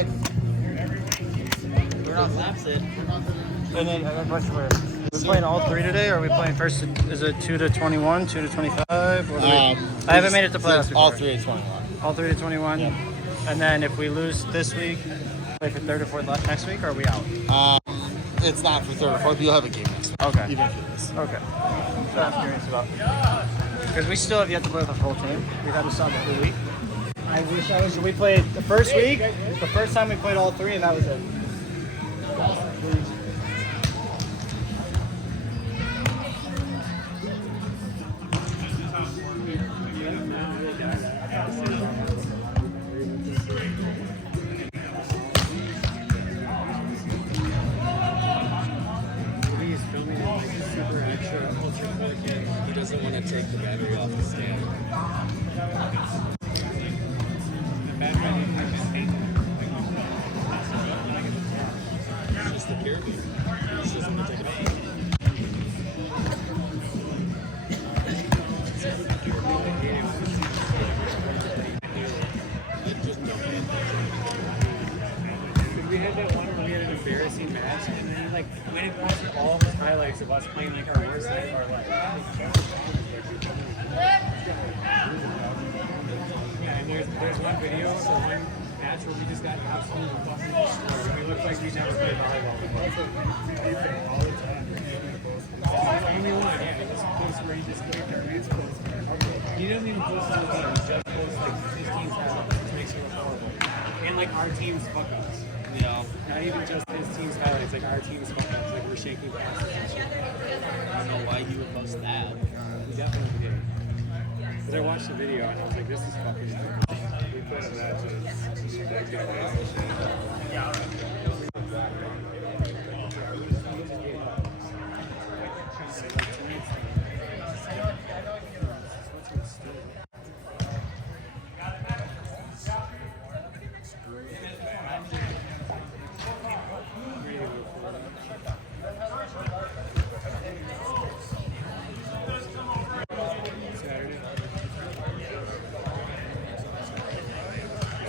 ahead. We're not laps it. And then I got a question for you. Are we playing all three today, or are we playing first? Is it 2 to 21, 2 to 25? I haven't made it to playoffs before. All 3 to 21. All 3 to 21? Yep. And then if we lose this week, play for third or fourth next week, or are we out? It's not for third or fourth. You'll have a game next week. Okay. Even if you lose. Okay. That's what I'm curious about. Because we still have yet to play with a full team. We've had to sub every week. I wish I was. We played the first week, the first time we played all three, and that was it. He doesn't want to take the battery off the stand. It's just the Kirby. He just doesn't want to take it off. We had that one where we had an embarrassing match, and then he like went across all of his highlights of us playing like our worst night of our life. Yeah, and there's one video of one match where we just got absolutely fucking destroyed. We looked like we never played volleyball before. All the time. Only one, yeah. He just posts where he just kicked our man's post. He doesn't even post on the team. He just posts like his team's highlights, which makes it look horrible. And like our team's fuck ups. Yeah. Not even just his team's highlights, like our team's fuck ups, like we're shaking passes and shit. I don't know why he would post that. We definitely did. Because I watched the video and I was like, this is fucking stupid. We played a match and it's ridiculous.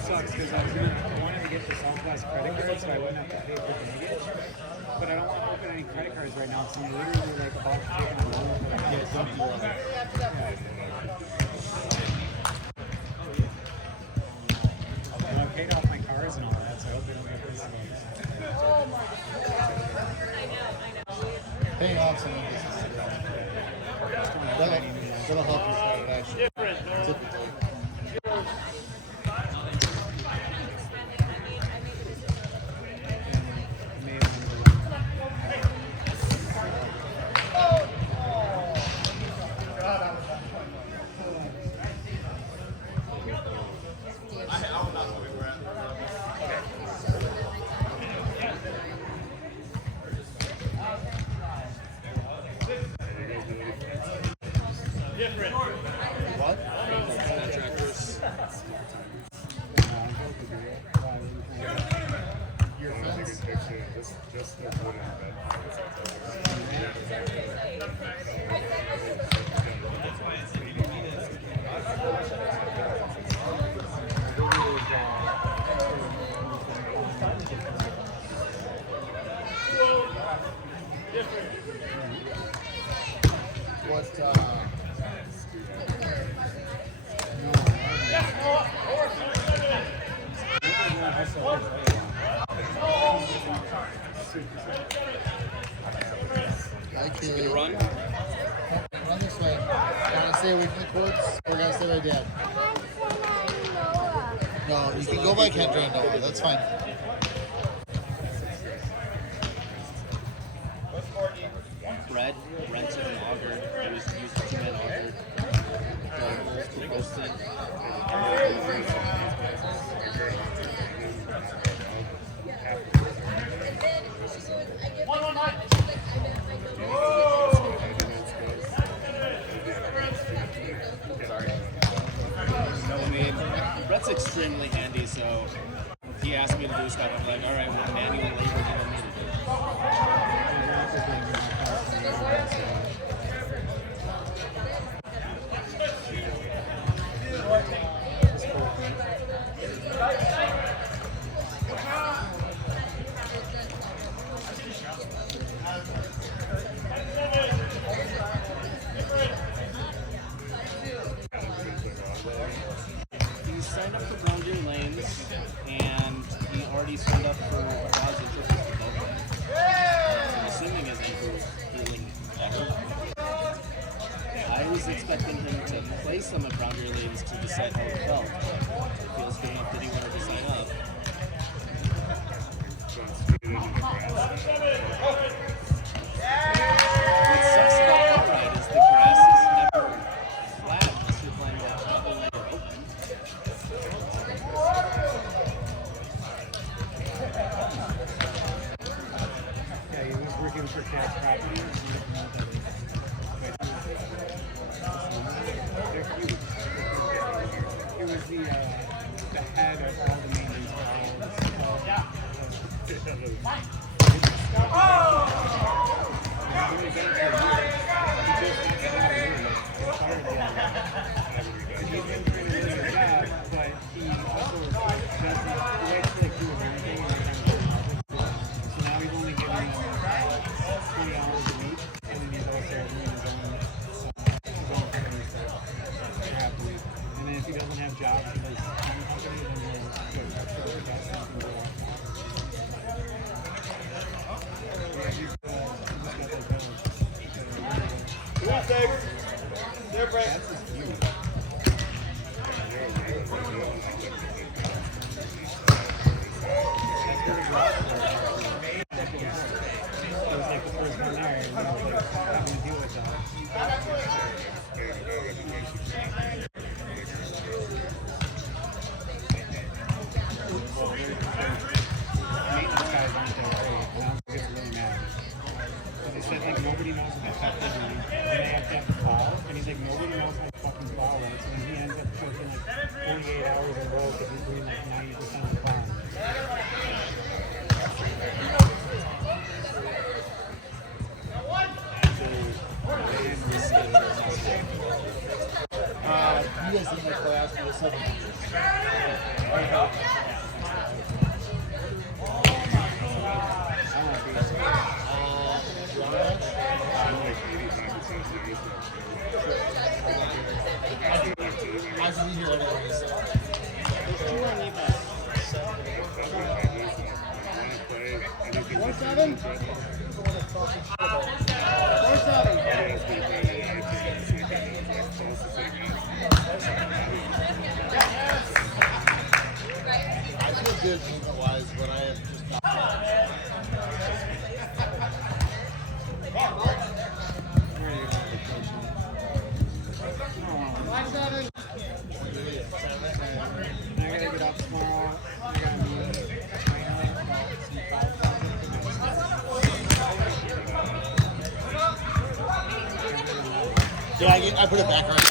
Sucks because I wanted to get the Southwest credit card so I wouldn't have to pay for baggage. But I don't want to open any credit cards right now, so I'm literally like about to take a loan for like I paid off my cars and all that, so I hope they don't get this. Paying off some of this. That'll help you fight back. Typically. What? Contractors. Your fence? What, Is he gonna run? Run this way. Wanna stay away from the courts? Or gotta stay right there? No, you can go by Kendra and Nova. That's fine. Brett took an auger. He was used a 2-man auger. The posted. Sorry. No, I mean, Brett's extremely handy, so he asked me to do stuff. I'm like, all right, what manual labor do you want me to do? He's signed up for Brown Deer Lanes, and he already signed up for quads and triples for both lanes. I'm assuming his ankle is healing better. I was expecting him to play some at Brown Deer Lanes to decide how he felt. But if he feels good enough that he wanted to sign up. What sucks about Alright is the grass is never flat unless you're playing that double lane or open. Yeah, he was working for Cash Properties. They're huge. It was the head of all the maintenance calls. He's been doing a really good job, but he also doesn't likes to do everything. So now he's only giving them 20 hours a week, and then he's also doing his own company stuff happily. And then if he doesn't have jobs in his own company, then he'll go extra work out something go off. Yeah, he's got like that's his view. It was like the first one there, and I was like having to deal with that. Maintenance guys aren't that great, and I was gets really mad. They said like nobody knows what the fuck they're doing, and they have to plow, and he's like nobody knows how to fucking plow right, so then he ends up working like 48 hours in a row because he's doing like 90% of the plowing. You guys didn't play after the 7. I can be here anyways. I feel good movement-wise, but I have just not. I gotta get up tomorrow. I gotta meet China about some cloud projects. Yeah, I put it back right.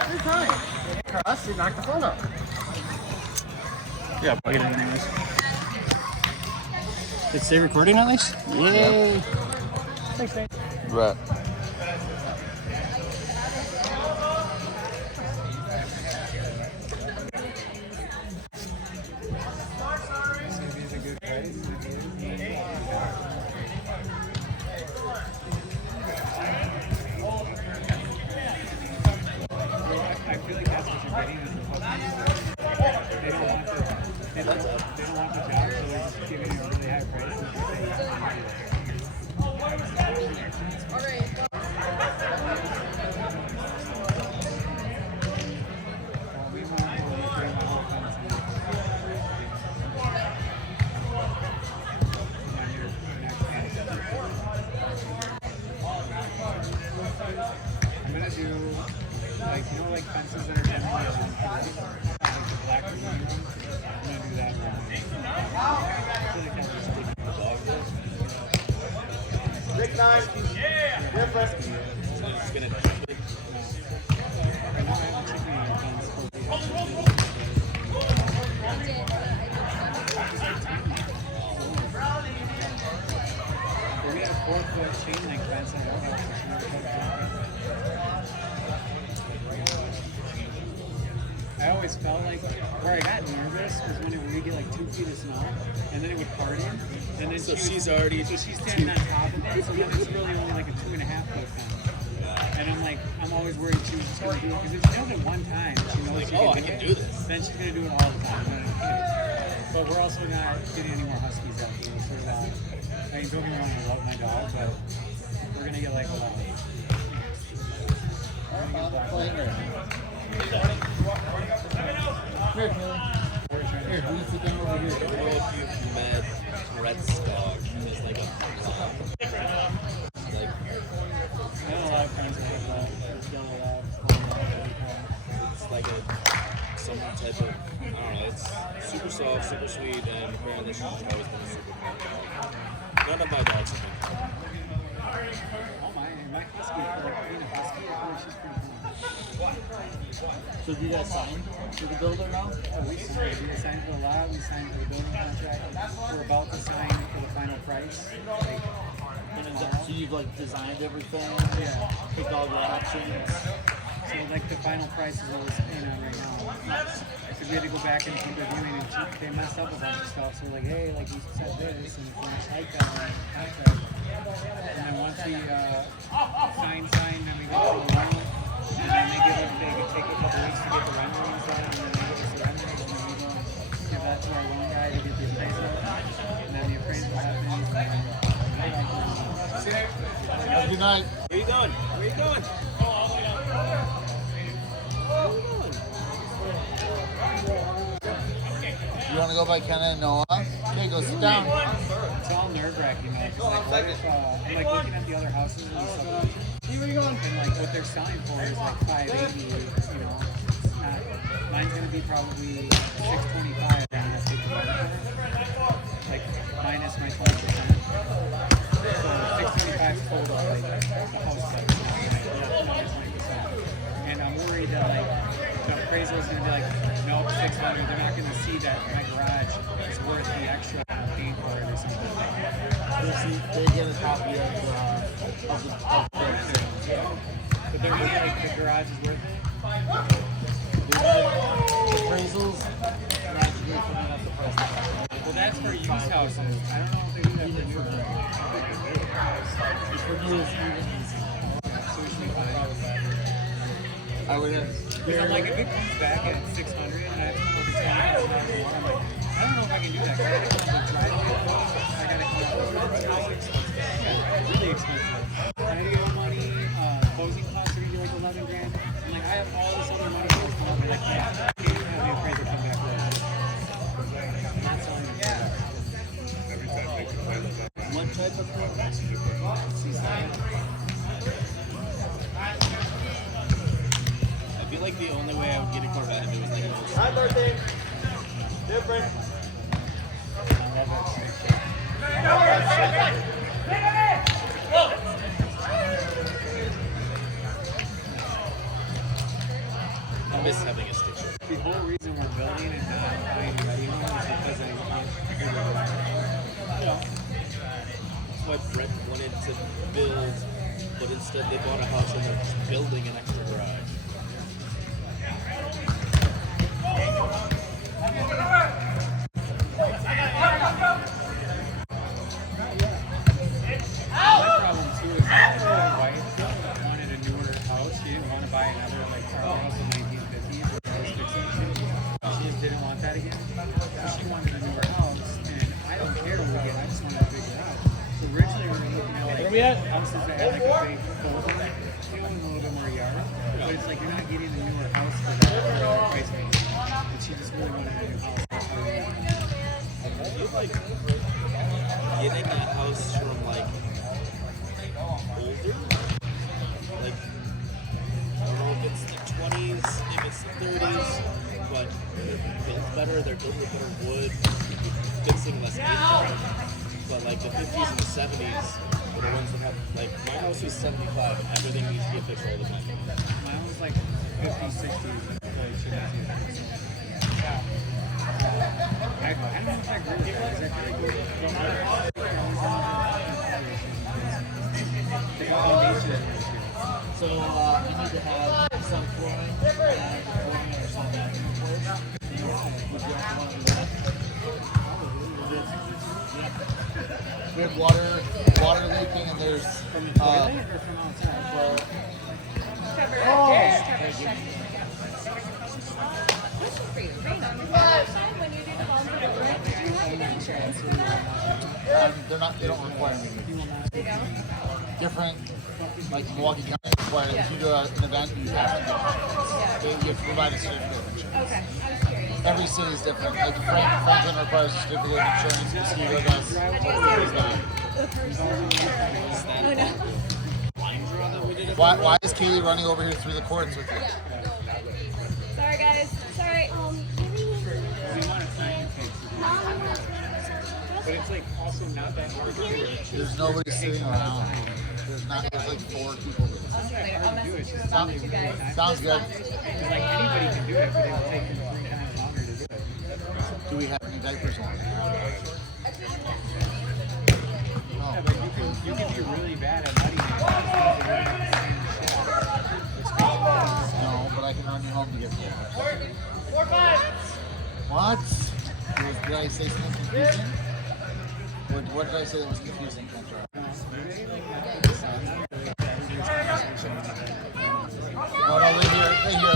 Every time. Cross, you knock the phone up. Yeah, plug it in anyways. Did it stay recording at least? Yay! Thanks, Nate. Right. He's a good price. I feel like that's what you're getting is the fucking. They don't want the job, so they're just giving you a really high price. And we want to go through my whole fancy. I'm gonna do like like fences that are generally around like the black and white ones. I'm gonna do that one. I feel like that's just taking the dog. Big nine. Yeah, press. He's gonna Right now, I'm taking a fence for the we had a 4-foot chain link fence in our house. I always felt like where I got nervous was when we would get like 2 feet of snow, and then it would harden, and then So she's already so she's standing on top of it, so then it's really only like a 2.5 foot fence. And I'm like, I'm always worried she was just gonna do it because if she does it one time, she knows she oh, I can can do do this. Then she's gonna do it all the time. You know what I mean? But we're also not getting any more huskies out here. So I mean, don't get me wrong, I love my dog, but we're gonna get like a lot. Play here. Here, Kelly. Here, will you sit down over I here? don't know if you've met Brett's dog. He's like a like I have a lot of friends that have yellow labs. it's like a some type of I don't know. It's super soft, super sweet, and apparently she's always been a super pet dog. None of my dogs have been. Oh my husky, like being a husky, I feel like she's pretty cool. So do you guys sign to the builder now? Oh, we signed for the lot, we signed for the building contract. We're about to sign for the final price. Like, So you've like designed everything, yeah. picked all the options. So like the final price is what we're paying on right now. Because we had to go back and keep reviewing and they messed up a bunch of stuff. So we're like, hey, like you said this and if you like that contract. And then once we sign, then we go to the loan. And then they can take a couple weeks to get the renderings done and then they give us the renderings and then we go give that to our loan guy to get the appraisal. And then the appraisal happens and then Good night. Where you going? Where you going? You want to go by Kenna and Noah? Okay, go sit down. it's all nerve-wracking, though. 'Cause, like, what if, I'm like looking at the other houses and stuff, and like what they're selling for is like 580. You know, it's not, mine's gonna be probably 625. And I take the benefit, like minus my 20%. So 625 total, like the house price. Minus 20%. And I'm worried that like the appraisal is gonna be like, nope, 600. They're not gonna see that my garage is worth the extra I'm paying for it or something. They get a copy of the But they're really like the garage is worth it. appraisals magically coming up the price. Well, that's for used houses. I don't know if they do that for new ones. It's for new, it's even easy. So we should be fine. I would have. Because I'm like, if it comes back at 600 and I have to put the 20,000 more, I'm like, I don't know if I can do that. 'Cause I gotta come up with driveway costs. I gotta come up with really expensive. Yeah, really expensive. Radio money, closing costs are gonna be like 11 grand. I'm like, I have all this other money that's come up and like, yeah, I can't even have the appraiser come back with it. I'm not selling it. What type of thing? I feel like the only way I would get a Corvette if it was like a little Hi, birthday. Different. I miss having a stick shift. The whole reason we're building and not buying ready ones is because I figured out. That's why Brett wanted to build, but instead they bought a house and they're just building an extra garage. My problem too is that my wife wanted a newer house. She didn't want to buy another like farmhouse in the 1950s or those fixing shit. She just didn't want that again. So she wanted a newer house, and I don't care what we get. I just wanted a big garage. So originally we were looking at like Where we at? houses that had like a big folding, you know, and a little bit more yard. But it's like you're not getting a newer house for that price range. And she just really wanted a new house. That's how we got it. I feel like getting a house from like older, like I don't know if it's the 20s, if it's the 30s, but they're built better, they're built with better wood, fixing less income. But like the 50s and the 70s were the ones that have like my house was 75, everything needs to be fixed all the time. Mine was like 50s, 60s. I don't know if I agree with that. 'Cause I feel like the foundation is an issue. So I need to have some flooring or some bathroom floors. Would you have to want to do that? Yeah. We have water leaking and there's From the toilet or from outside? well, require me. They don't require me. Different, like Milwaukee County requires if you do an event, you have to you have to provide a certificate of insurance. Okay, I was curious. Every city is different. Like Franklin requires a certificate of insurance. Mosquito does. Florida does not. Oh no. Why is Kaylee running over here through the courts with you? Sorry guys. Sorry. But it's like also not that hard to do it. There's nobody sitting around. There's like 4 people. I'll see you later. I'll message you about you guys. Sounds good. It's like anybody can do it, but it would take them 3 times longer to do it. Do we have any diapers on? Yeah, but you can be really bad at muddy things. No, but I can run you home to get there. What? Did I say something confusing? What did I say that was confusing? Oh, no, they hear.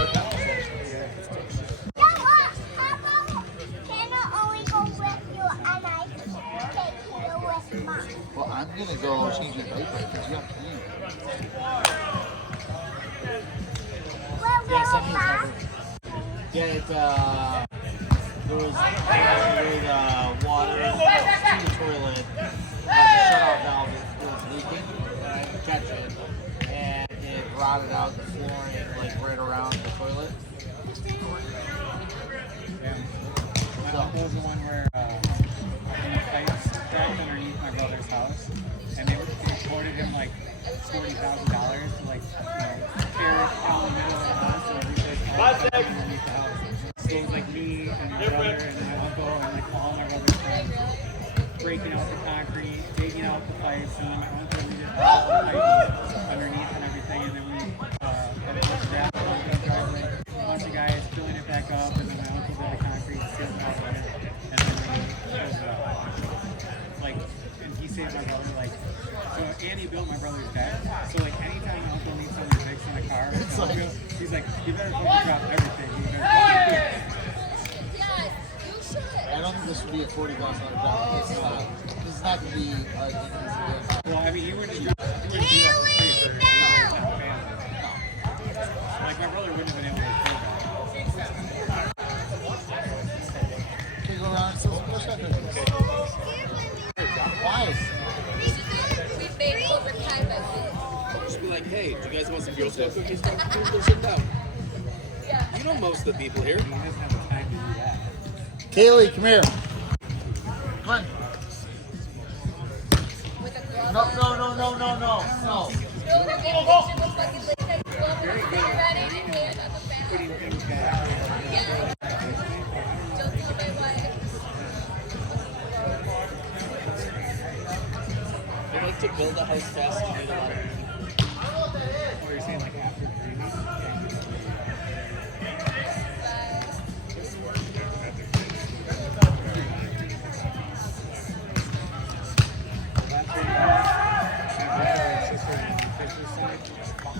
Well, I'm gonna go change your diaper because you have to leave. Yeah, send me a cover. Yeah, it there was water to the toilet. The shutoff valve was leaking, and I could catch it, and it rotted out the flooring like right around the toilet. That was the one where the pipes cracked underneath my brother's house, and they reported him like $40,000 to like tear it down the middle of the house and replace all the pipes underneath the house. So it was like me and my brother and my uncle and like all my brother's friends breaking out the concrete, digging out the pipes, and then my uncle redid all the pipes underneath and everything, and then we had a bunch of grass on the driveway, a bunch of guys filling it back up, and then my uncle did the concrete, sealed it out again, and then we closed it up. Like, and he saved my brother, like, so Andy built my brother's bed, so like anytime my uncle needs something fixed in the car, he's like, you better fucking drop everything. You better I don't think this would be a $40,000 job. This is not going to be well, I mean, you wouldn't do that for free for your family. Like, my brother wouldn't have been able to afford that. Can you go around and sell some push cookies? Why? Just be like, hey, do you guys want some Girl Scout cookies? Go sit down. You know most of the people here. He doesn't have the time to do that. Kaylee, come here. Come on. No. Putting things back. They like to build a house fast and need a lot of people. Or you're saying like after dreaming?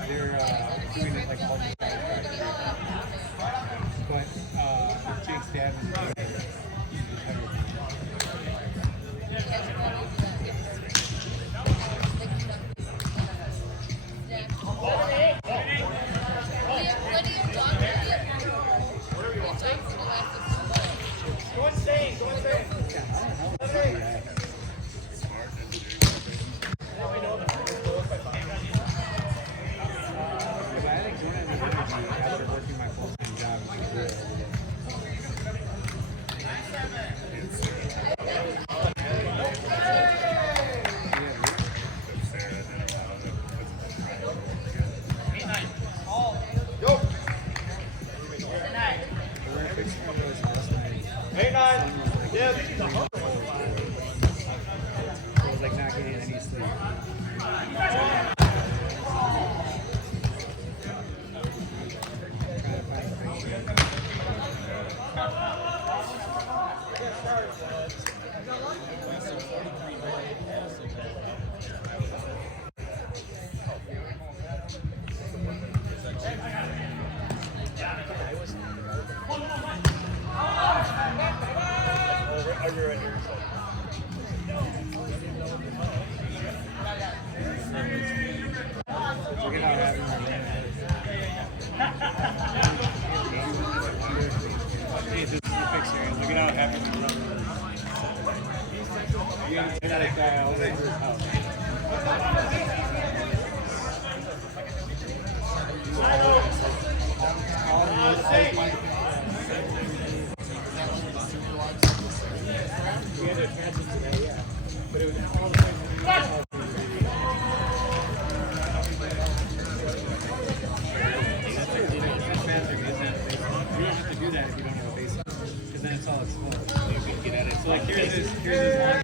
They're doing it like all the time. But Jake's dad was doing it. Are you ready? bike series. Look at how happy we run. You gotta take that guy over to his house. We had to attach it today, yeah. But it was all the places we went. That's faster because you don't have to do that if you don't have a base. Because then it's all exposed. So you can get at it. So like here's this one